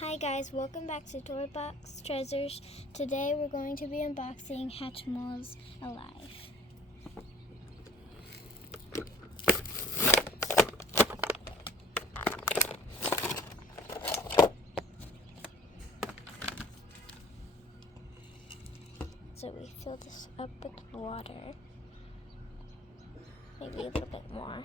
Hi guys, welcome back to Toy Box Treasures. Today we're going to be unboxing Hatchimals Alive. So we fill this up with water, maybe a little bit more.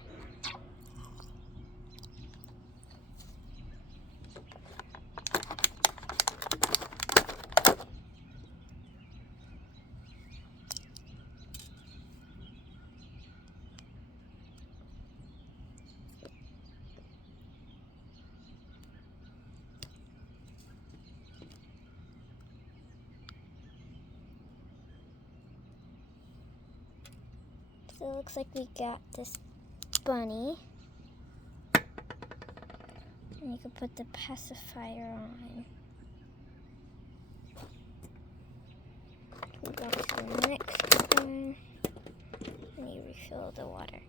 So it looks like we got this bunny. And you can put the pacifier on. We go to the next one. And you refill the water.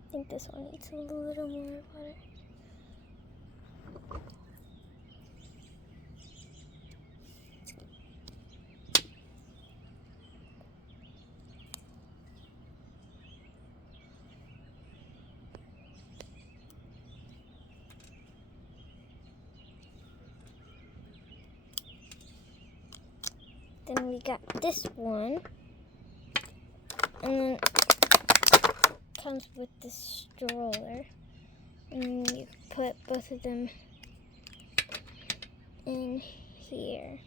I think this one needs a little more water. Then we got this one, and then it comes with this stroller, and you put both of them in here.